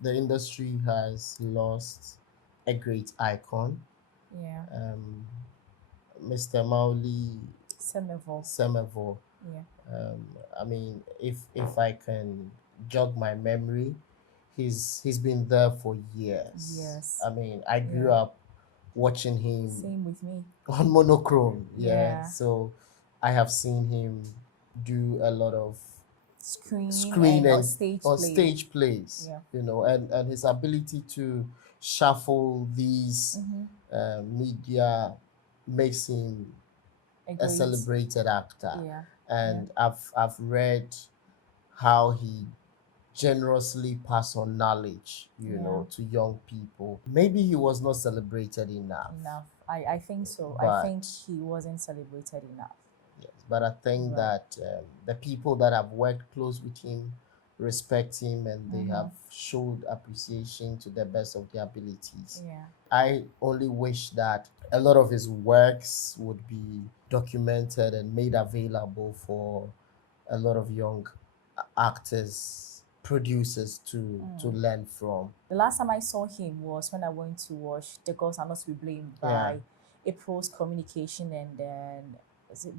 the industry has lost a great icon. Yeah. Um, Mr. Mauli Semevo. Semevo. Yeah. Um, I mean, if I can jog my memory, he's been there for years. Yes. I mean, I grew Yeah. up watching him Same with me. on monochrome. Yeah, Yeah. so I have seen him do a lot of Screen screen and or and stage on play. stage plays, Yeah. and his ability to shuffle these Mm-hmm. media makes him A a great. celebrated actor. Yeah. Yeah. And I've read how he generously pass on knowledge, Yeah. to young people. Maybe he was not celebrated enough, Enough. I think so. I think but he wasn't celebrated enough. yes, but I think Right. that the people that have worked close with him respect him and they Mm-hmm. have showed appreciation to the best of their abilities. Yeah. I only wish that a lot of his works would be documented and made available for a lot of young actors, producers to learn from. The last time I saw him was when I went to watch The Girls Are Not to Be Blamed Yeah, by April's Communication and then is it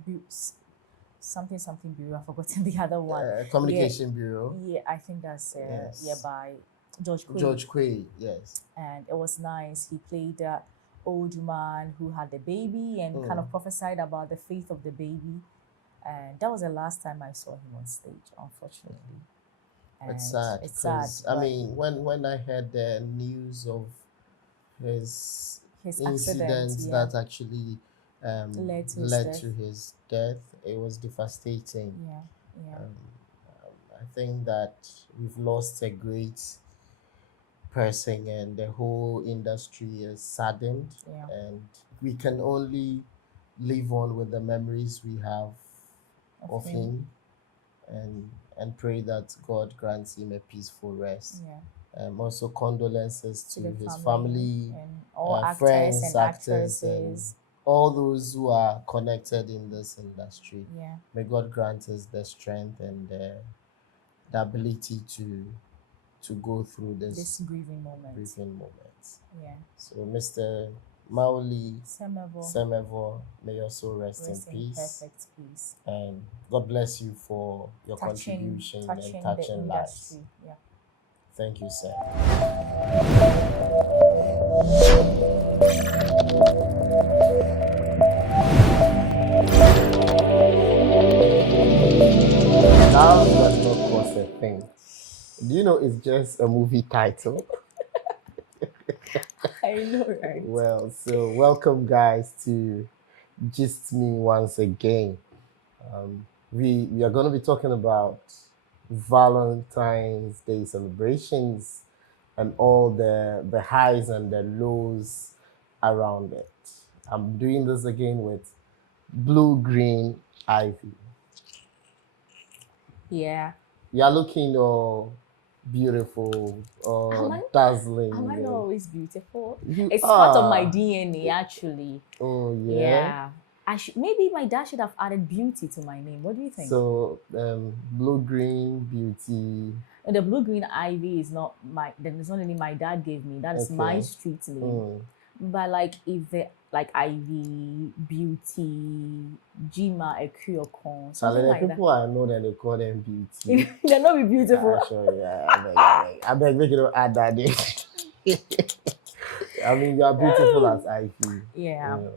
something something bureau? I've forgotten the other one. Yeah, Communication Bureau. yeah, I think that's yeah Yes, by George Quay, George Quay. Yes. and it was nice. He played that old man who had the baby and kind Mm. of prophesied about the faith of the baby, and that was the last time I saw him on stage, unfortunately. It's And sad it's sad, because I right? mean, when I heard the news of his His accident, incidents yeah, that actually led to his led death. to his death, it was devastating. Yeah, yeah, Um, I think that we've lost a great person, and the whole industry is saddened, yeah. and we can only live on with the memories we have Of of him, him, and pray that God grants him a peaceful rest. yeah. Also, condolences To to the his family family, and all actors friends, and actors, and actresses. all those who are connected in this industry. Yeah, May God grant us the strength and the ability to go through this this grieving moment. grieving moments. Yeah. So, Mr. Mauli Semevo, Semevo, may your soul rest in rest in peace. perfect peace. And God bless you for your contribution and Touching the touching lives. industry. Yeah. Thank you, sir. Love does not cost a thing. Do you know it's just a movie title? I know, right? Well, so welcome, guys, to Just Me once again. We are going to be talking about Valentine's Day celebrations and all the highs and the lows around it. I'm doing this again with Blue Green Ivy. Yeah. You're looking all beautiful Am or I dazzling. am I not always beautiful? You It's part of my are. DNA actually. Oh, yeah. Yeah. I should maybe my dad should have added beauty to my name. What do you think? So, Blue Green Beauty. And the blue green ivy is not my that is not the name my dad gave me. That is my Okay. street name. Mm. But like if the like Ivy, Beauty, Jima, Ekyokon, something Charlie, the like that. people I know that they call them beauty. They're not be beautiful. Sure, yeah. I beg, make you don't add that name. I mean, you are beautiful as Ivy. Yeah. You know.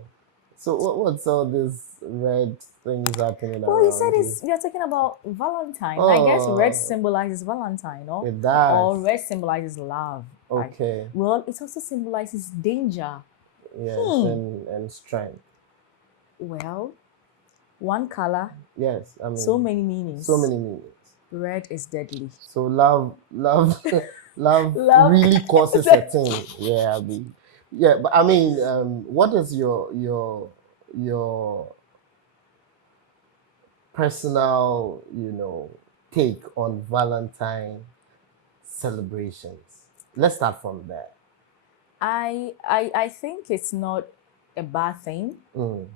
So, what's all this red things happening Well, you around said you? it's we are talking about Valentine. I guess red Oh, symbolizes Valentine, no? it does. Or red symbolizes love. Okay. Well, it also symbolizes danger. Yes, and strength. Well, one color, Yes, I mean, so many meanings. so many meanings. Red is deadly. So love, love Love. really causes a thing. Yeah, yeah. But I mean, what is your personal, take on Valentine celebrations? Let's start from there. I think it's not a bad thing. Mm,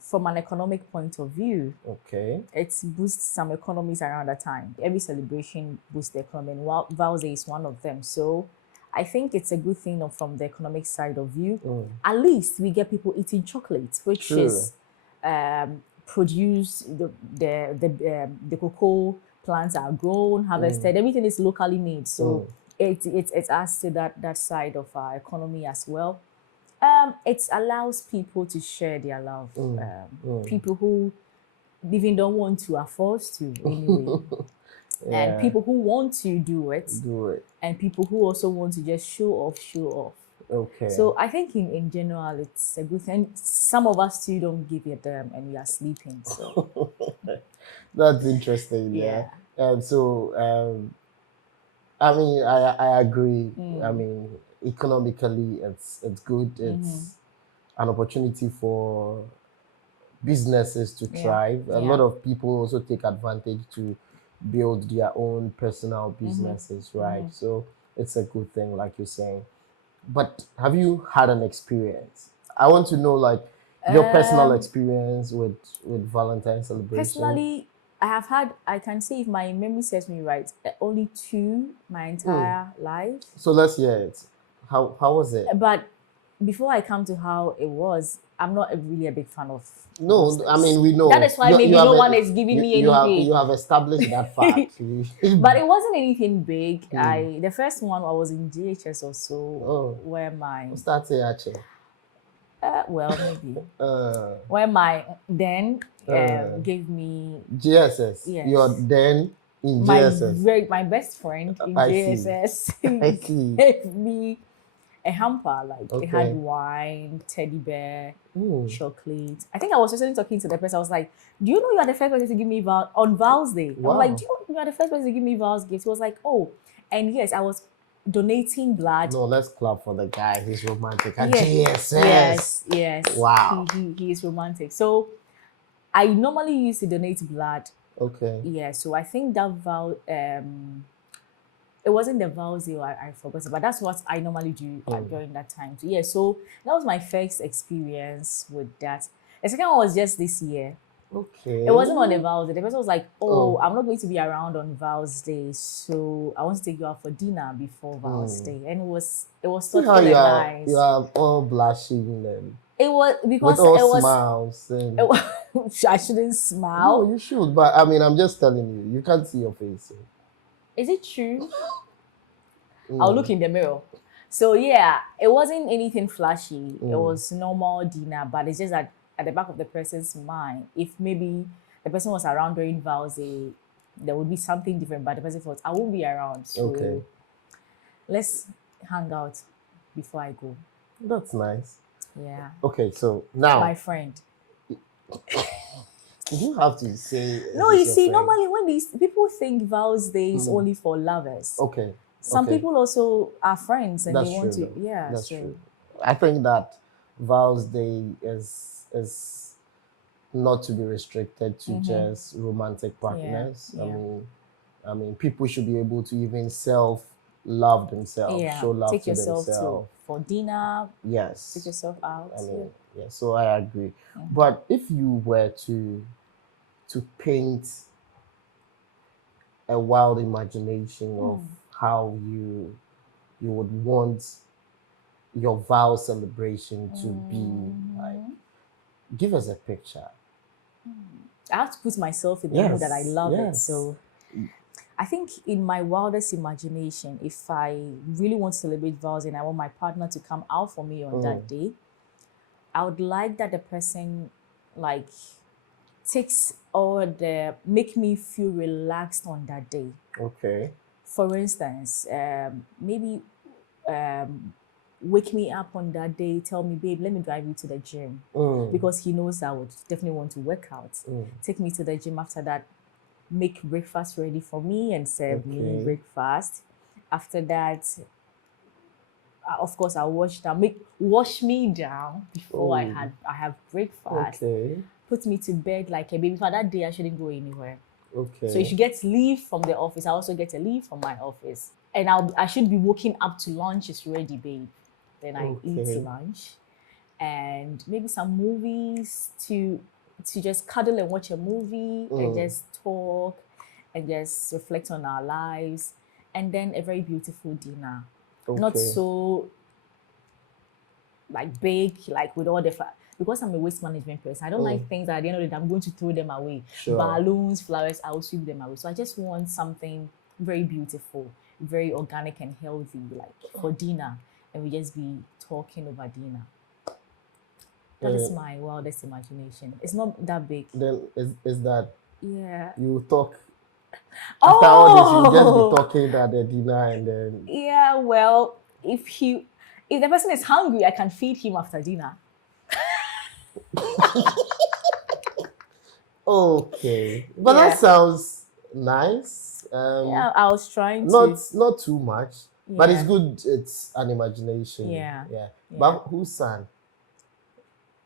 from an economic point of view, Okay. it boosts some economies around that time. Every celebration boosts the economy, and Val's Day is one of them. So I think it's a good thing from the economic side of view. At least we get people eating chocolates, which True. is produce the cocoa plants are grown, harvested, everything is locally made. So it adds to that side of our economy as well. It allows people to share their love. People who even don't want to are forced to anyway. And people who want to do it, and people who also want to just show off. Okay. So I think in general it's a good thing. Some of us too don't give a damn and we are sleeping. So that's interesting. Yeah. I mean, I agree. I mean, economically, it's good. It's an opportunity for businesses to thrive. A lot of people also take advantage to build their own personal businesses, right? So it's a good thing, like you're saying. But have you had an experience? I want to know, like, your personal experience with Valentine celebration. Personally, I can say if my memory serves me right, only 2 my entire life. So let's hear it. How was it? But before I come to how it was, I'm not really a big fan of. No, I mean, we know. That is why maybe no one is giving me anything. You have established that fact. But it wasn't anything big. The first one I was in GHS or so, where my start say actually. Well, maybe where my then gave me GSS. Yes. You're then in GSS. My best friend in GSS gave me a hamper, like it had wine, teddy bear, chocolate. I think I was just talking to the person. I was like, "Do you know you are the first person to give me on Val's Day?" Wow. I'm like, "Do you know you are the first person to give me Val's gift?" He was like, "Oh," and yes, I was donating blood. No, let's clap for the guy. He's romantic. Yes. Yes. Wow. He is romantic. So I normally used to donate blood. Okay. Yeah. So I think that it wasn't the Val's Day I forgot, but that's what I normally do during that time. So, yeah, so that was my first experience with that. The second one was just this year. Okay. It wasn't on the Val's Day. The person was like, "Oh, I'm not going to be around on Val's Day, so I want to take you out for dinner before Val's Day." And it was thoughtful and nice. You are all blushing and it was because with all it was smiles. And I shouldn't smile. No, you should. But I mean, I'm just telling you, you can't see your face. So. Is it true? I'll look in the mirror. So yeah, it wasn't anything flashy. It was normal dinner, but it's just that at the back of the person's mind, if maybe the person was around during Val's Day, there would be something different. But the person thought, I won't be around, so let's hang out before I go. That's nice. Yeah. Okay, so now my friend. You have to say. No, you see, normally when these people think Val's Day is only for lovers. Okay. Some people also are friends and That's they want true, to. Yeah, that's true. I think that Val's Day is not to be restricted to just romantic partners. Yeah. I mean, people should be able to even self-love themselves, show love take to yourself themselves. for dinner. Yes. Take yourself out. I mean, yeah. So I agree. But if you were to paint a wild imagination of how you would want your vow celebration to be, like, give us a picture. I have to put myself in the mood that I love it. So I think in my wildest imagination, if I really want to celebrate vows and I want my partner to come out for me on that day, I would like that the person like takes make me feel relaxed on that day. Okay. For instance, maybe wake me up on that day, tell me, babe, let me drive you to the gym. Because he knows I would definitely want to work out. Take me to the gym after that, make breakfast ready for me and serve me breakfast. After that, of course, I'll wash me down before I have breakfast. Put me to bed like a baby. For that day, I shouldn't go anywhere. So if you get leave from the office, I also get a leave from my office. And I should be waking up to lunch is ready, babe. Then I eat lunch. and maybe some movies to just cuddle and watch a movie and just talk and just reflect on our lives, and then a very beautiful dinner. Not so like big, like with all the because I'm a waste management person. I don't like things that at the end of the day I'm going to throw them away. Sure. Balloons, flowers, I will sweep them away. So I just want something very beautiful, very organic and healthy, like for dinner, and we just be talking over dinner. That is my wildest imagination. It's not that big. Then is that you talk after all this, you just be talking at the dinner and then yeah, well, if the person is hungry, I can feed him after dinner. Okay, but that sounds nice. Yeah, I was trying not too much, but it's good. It's an imagination. Yeah. But whose son?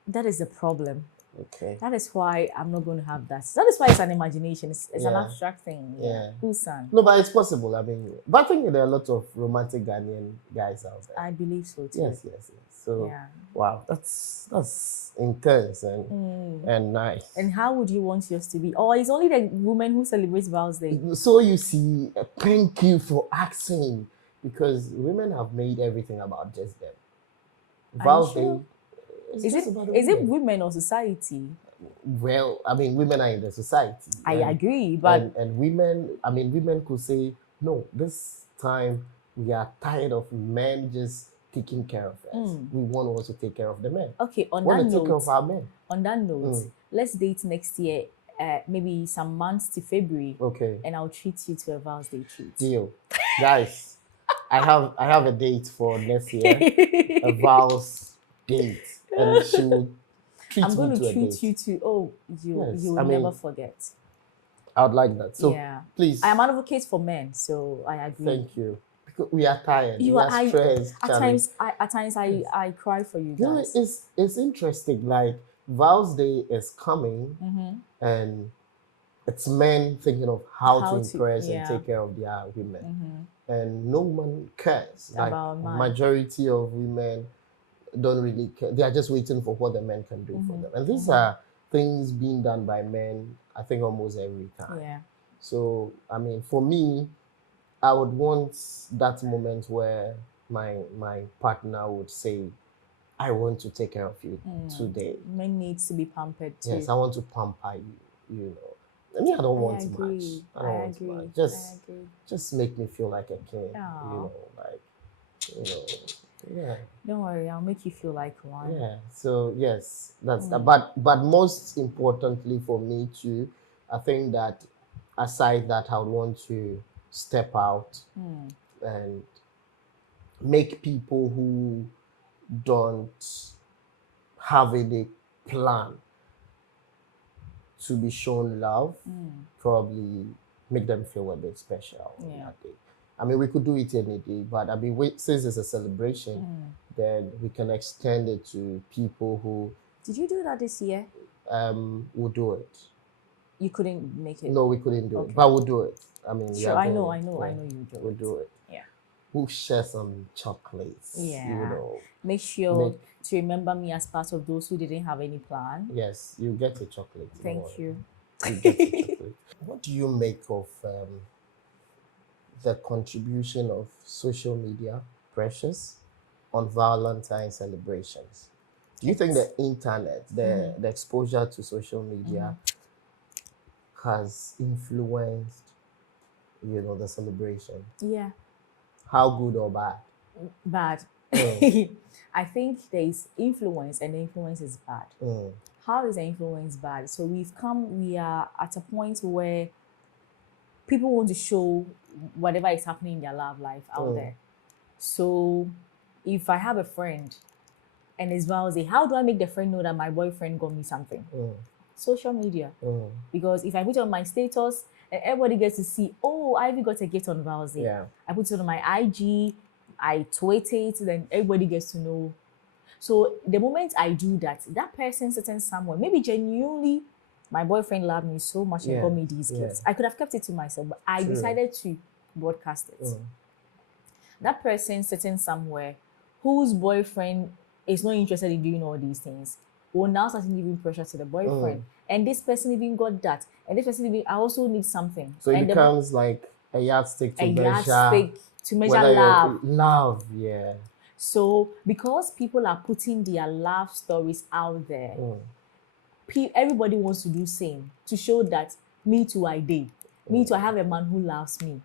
That is the problem. Okay. That is why I'm not going to have that. That is why it's an imagination. It's an abstract thing. Yeah. Whose son? No, but it's possible. I mean, but I think there are a lot of romantic Ghanaian guys out there. I believe so too. Yes. So, wow, that's intense and nice. And how would you want yours to be? Or it's only the woman who celebrates Val's Day. So you see, thank you for asking, because women have made everything about just them. Val's Day. Is it women or society? Well, I mean, women are in the society. I agree, but and women, I mean, women could say, no, this time we are tired of men just taking care of us. We want to also take care of the men. Okay, on that note, take care of our men. On that note, let's date next year, maybe some months to February. Okay. And I'll treat you to a Val's Day treat. Deal, guys. I have a date for next year, a Val's date. And she will treat I'm going to treat you to, you will never forget. I would like that. So please. I am an advocate for men, so I agree. Thank you. Because we are tired. We are stressed. At times I cry for you guys. It's interesting. Like Val's Day is coming, and it's men thinking of how to impress and take care of their women, and no one cares. Like majority of women don't really care. They are just waiting for what the men can do for them. And these are things being done by men, I think, almost every time. Yeah. So, I mean, for me, I would want that moment where my partner would say, I want to take care of you today. Men needs to be pampered too. Yes, I want to pamper you, you know. I mean, I don't want much. I don't want much. Just make me feel like a king, you know, like, you know. Yeah. Don't worry, I'll make you feel like one. Yeah. So yes, that's that. But most importantly for me too, I think that aside that, I would want to step out and make people who don't have any plan to be shown love, probably make them feel a bit special on that day. I mean, we could do it any day, but I mean, since it's a celebration, then we can extend it to people who. Did you do that this year? We'll do it. You couldn't make it? No, we couldn't do it, but we'll do it. I mean, sure, I know you do it. We'll do it. Yeah. We'll share some chocolates. Yeah. You know. Make sure to remember me as part of those who didn't have any plan. Yes, you get a chocolate. Thank you. You get a chocolate. What do you make of the contribution of social media pressures on Valentine celebrations? Do you think the internet, the exposure to social media has influenced, you know, the celebration? Yeah. How good or bad? Bad. I think there is influence, and the influence is bad. How is the influence bad? So we are at a point where people want to show whatever is happening in their love life out there. So if I have a friend and it's Val's Day, how do I make the friend know that my boyfriend got me something? Social media. Because if I put it on my status and everybody gets to see, oh, Ivy got a gift on Val's Day. Yeah. I put it on my IG, I tweet it, then everybody gets to know. So the moment I do that, that person sitting somewhere, maybe genuinely, my boyfriend loved me so much and got me these gifts. I could have kept it to myself, but I decided to broadcast it. That person sitting somewhere whose boyfriend is not interested in doing all these things, will now start giving pressure to the boyfriend. And this person even got that. And this person even, I also need something. So it and becomes like a yardstick to a measure yardstick to measure whether love. you're love, yeah. So because people are putting their love stories out there, everybody wants to do same to show that me too I did. Me too I have a man who loves me.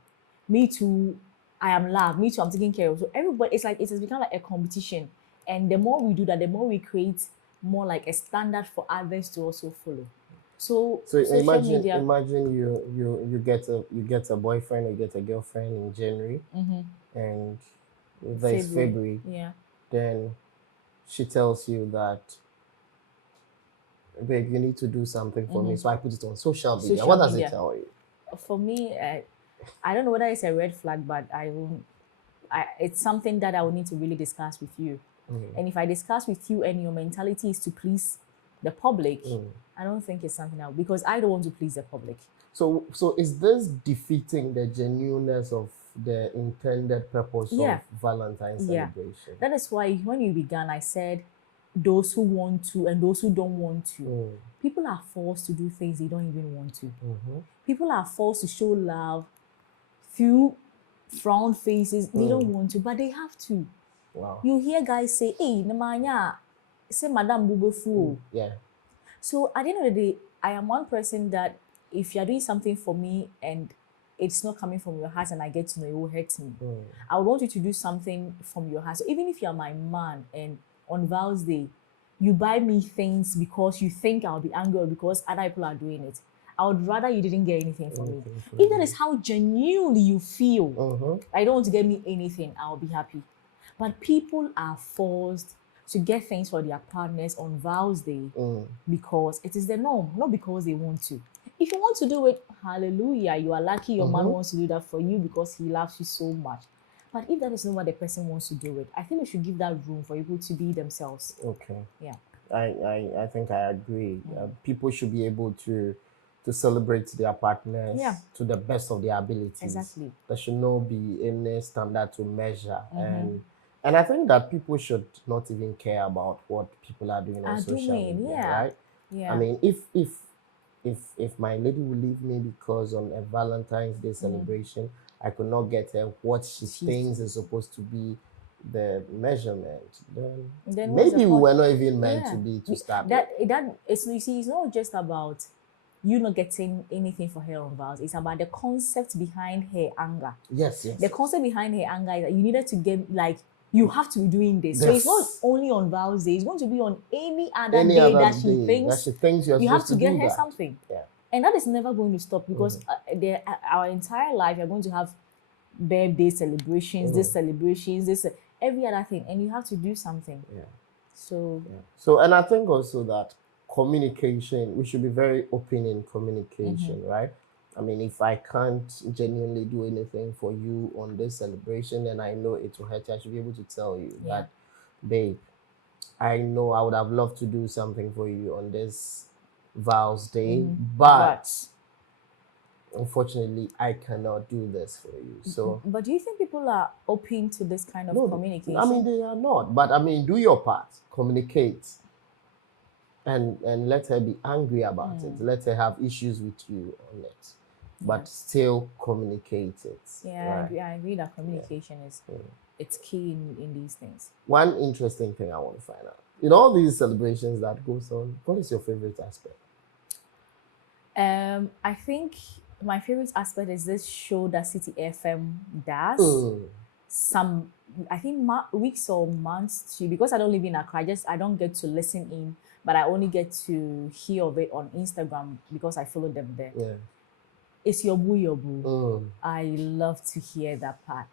Me too I am loved. Me too I'm taken care of. So everybody, it's like it has become like a competition. And the more we do that, the more we create more like a standard for others to also follow. So social media. Imagine you get a boyfriend or you get a girlfriend in January, and there's February. Yeah. Then she tells you that, babe, you need to do something for me. So I put it on social media. What does it tell you? For me, I don't know whether it's a red flag, but it's something that I will need to really discuss with you. And if I discuss with you and your mentality is to please the public, I don't think it's something else, because I don't want to please the public. So is this defeating the genuineness of the intended purpose of Valentine celebration? That is why when you began, I said those who want to and those who don't want to. People are forced to do things they don't even want to. People are forced to show love through frown faces. They don't want to, but they have to. Wow. You hear guys say, hey, namanya, say Madam Bubefu. Yeah. So at the end of the day, I am one person that if you're doing something for me and it's not coming from your heart and I get to know, it will hurt me. I would want you to do something from your heart. So even if you're my man and on Val's Day, you buy me things because you think I'll be angry or because other people are doing it, I would rather you didn't get anything from me. If that is how genuinely you feel, I don't want to get me anything, I'll be happy. But people are forced to get things for their partners on Val's Day because it is the norm, not because they want to. If you want to do it, hallelujah, you are lucky your man wants to do that for you because he loves you so much. But if that is not what the person wants to do it, I think we should give that room for people to be themselves. Okay. Yeah. I think I agree. People should be able to celebrate their partners to the best of their abilities. Exactly. There should not be any standard to measure. And I think that people should not even care about what people are doing on social media, right? Yeah. I mean, if my lady will leave me because on a Valentine's Day celebration, I could not get her what she thinks is supposed to be the measurement, then maybe we were not even meant to be to start that it's, you see, it's not just about you not getting anything for her on Val's. It's about the concept behind her anger. Yes. The concept behind her anger is that you needed to get, like, you have to be doing this. So it's not only on Val's Day, it's going to be on any other day that she thinks you have to get her something. Yeah. And that is never going to stop because our entire life you're going to have birthday celebrations, this celebrations, this every other thing, and you have to do something. Yeah. So and I think also that communication, we should be very open in communication, right? I mean, if I can't genuinely do anything for you on this celebration and I know it will hurt you, I should be able to tell you that, babe, I know I would have loved to do something for you on this Val's Day, but unfortunately, I cannot do this for you. So, but do you think people are open to this kind of communication? I mean, they are not. But I mean, do your part, communicate, and let her be angry about it. Let her have issues with you on it, but still communicate it. Yeah, right? I agree that communication is it's key in these things. One interesting thing I want to find out: in all these celebrations that goes on, what is your favorite aspect? I think my favorite aspect is this show that City FM does. Some, I think, weeks or months to, because I don't live in Accra, I don't get to listen in, but I only get to hear of it on Instagram because I follow them there. Yeah. It's your boo. I love to hear that part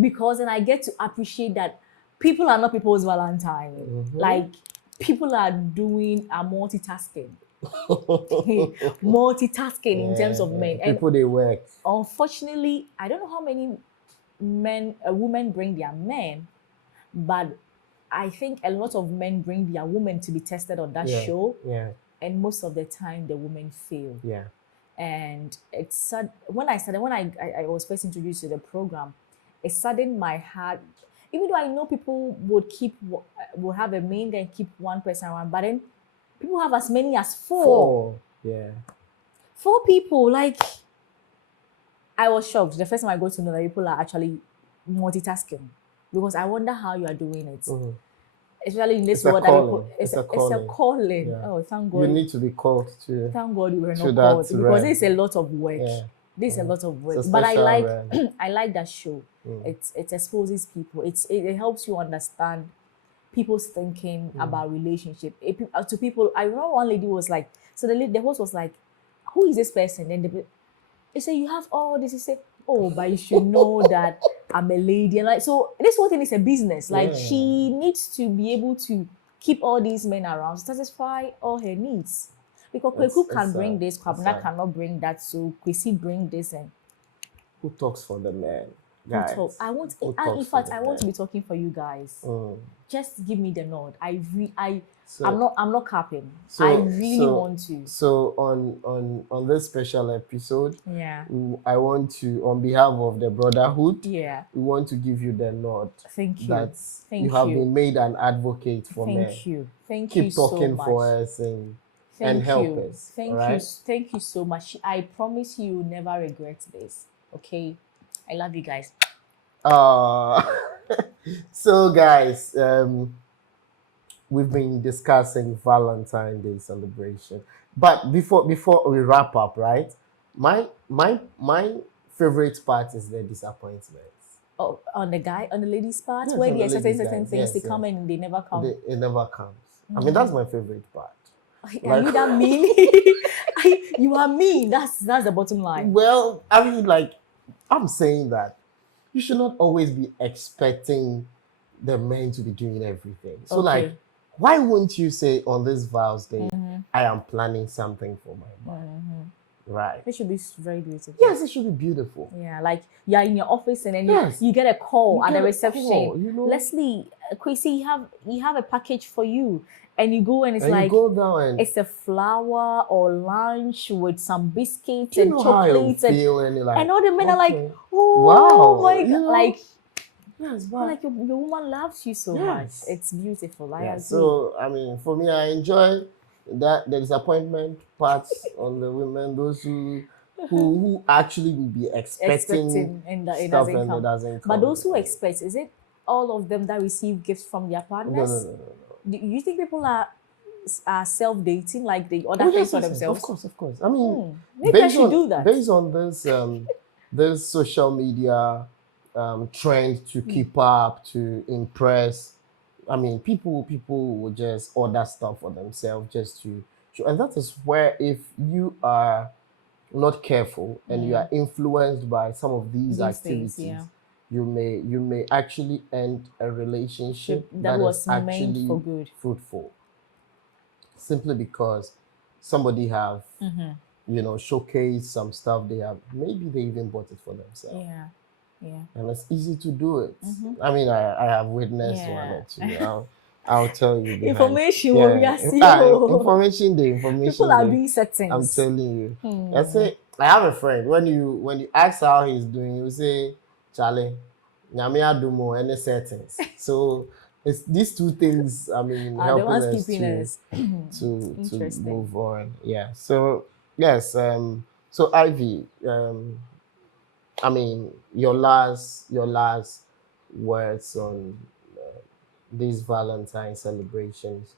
because then I get to appreciate that people are not people's Valentine. Like, people are doing a multitasking. Multitasking in terms of men. People, they work. Unfortunately, I don't know how many women bring their men, but I think a lot of men bring their women to be tested on that show. Yeah. And most of the time, the women fail. Yeah. And it's sad. When I was first introduced to the program, it saddened my heart. even though I know people would have a main guy and keep one person around, but then people have as many as four. Yeah. 4 people. Like, I was shocked the first time I got to know that people are actually multitasking, because I wonder how you are doing it. Especially in this world, it's a calling. Yeah. Oh, thank God! You need to be called to. Thank God you were not called, because it's a lot of work. Yeah. This is a lot of work, but I like I like that show. It exposes people. It helps you understand people's thinking about relationship. To people, I remember one lady was like, so the host was like, "Who is this person?" And they say, "You have all this." He said, "Oh, but you should know that I'm a lady." And like, so this whole thing is a business. Like, she needs to be able to keep all these men around to satisfy all her needs. Because Kweku can bring this, Kwabena cannot bring that, so Kwesi bring this, and who talks for the men? Guys. I want to be talking for you guys. Just give me the nod. I'm not capping. I really want to. So on this special episode, yeah, I want to, on behalf of the brotherhood, yeah, we want to give you the nod. Thank you. That you have been made an advocate for men. Thank you. Thank Keep you so much. talking for us and help us. Thank you so much. I promise you will never regret this. Okay? I love you guys. So guys, we've been discussing Valentine's Day celebration. But before we wrap up, right? My favorite part is the disappointments. Oh, on the ladies' part, where they expect certain things, they come and they never come. It never comes. I mean, that's my favorite part. Are you that mean? You are mean. That's the bottom line. Well, I mean, like, I'm saying that you should not always be expecting the men to be doing everything. So, like, why wouldn't you say on this Vows Day, I am planning something for my man? Right. It should be very beautiful. Yes, it should be beautiful. Yeah, like you're in your office and then you get a call at the reception. Leslie, Kwesi, you have a package for you. And you go and it's like, you go down and it's a flower or lunch with some biscuits and chocolates and all the men are like, oh wow, my God. Like, yes, but like your woman loves you so much. It's beautiful. I agree. So I mean, for me, I enjoy the disappointment parts on the women, those who actually will be expecting and it doesn't come. But those who expect, is it all of them that receive gifts from their partners? No. Do you think people are self-dating, like they order things for themselves? Of course. I mean, maybe I should do that. Based on this social media trend to keep up, to impress. I mean, people will just order stuff for themselves just to show. And that is where, if you are not careful and you are influenced by some of these activities, things, you may actually end a relationship that was actually meant for good, fruitful, simply because somebody have showcased some stuff they have. Maybe they even bought it for themselves. Yeah. And it's easy to do it. I mean, I have witnessed one or two. I'll tell you. Information. Information. People are doing settings. I'm telling you. I say, I have a friend. When you ask how he's doing, you say, Charlie, Nyame do more any settings. So it's these two things. I mean, helping us to move on. Yeah. So yes. So Ivy. I mean, your last words on these Valentine celebrations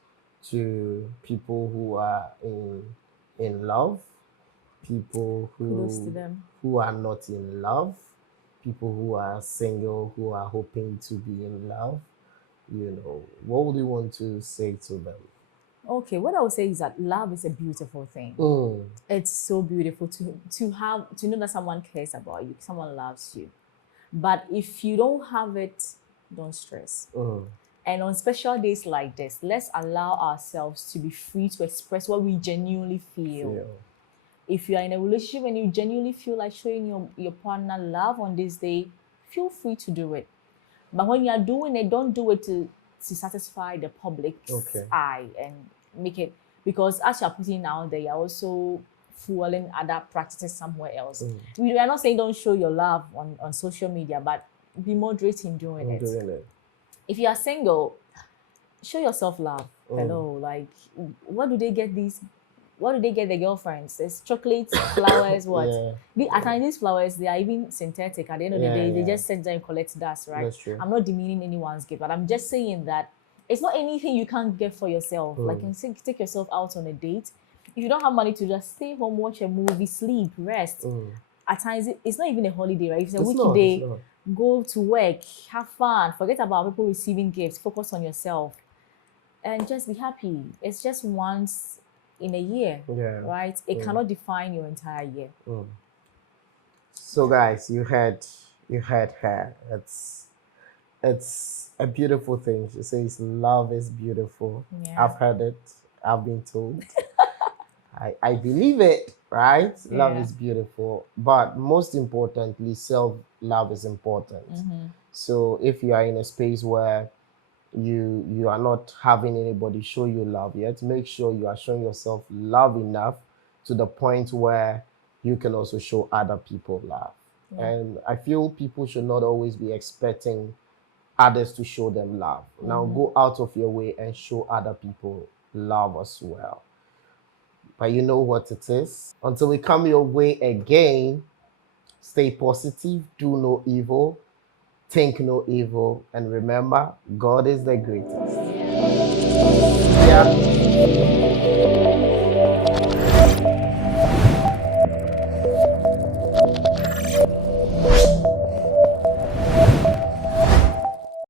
to people who are in love, people who are not in love, people who are single, who are hoping to be in love. What would you want to say to them? Okay, what I would say is that love is a beautiful thing. It's so beautiful to know that someone cares about you, someone loves you. But if you don't have it, don't stress. And on special days like this, let's allow ourselves to be free to express what we genuinely feel. If you are in a relationship and you genuinely feel like showing your partner love on this day, feel free to do it. But when you are doing it, don't do it to satisfy the public's eye and make it, because as you're putting out there, you're also fueling other practices somewhere else. We are not saying don't show your love on social media, but be moderate in doing it. If you are single, show yourself love. Hello, like, what do they get these? What do they get their girlfriends? It's chocolates, flowers, what? At times these flowers, they are even synthetic. At the end of the day, they just send them and collect dust, right? That's true. I'm not demeaning anyone's gift, but I'm just saying that it's not anything you can't get for yourself. Like, you can take yourself out on a date. If you don't have money to just stay home, watch a movie, sleep, rest. At times, it's not even a holiday, right? If it's a weekday, go to work, have fun, forget about people receiving gifts, focus on yourself, and just be happy. It's just once in a year, right? It cannot define your entire year. So guys, you heard her. It's a beautiful thing. She says love is beautiful. I've heard it. I've been told. I believe it, right? Love is beautiful. But most importantly, self-love is important. So if you are in a space where you are not having anybody show you love yet, make sure you are showing yourself love enough to the point where you can also show other people love. And I feel people should not always be expecting others to show them love. Now go out of your way and show other people love as well. But you know what it is. Until we come your way again, stay positive, do no evil, think no evil, and remember, God is the greatest. Yeah.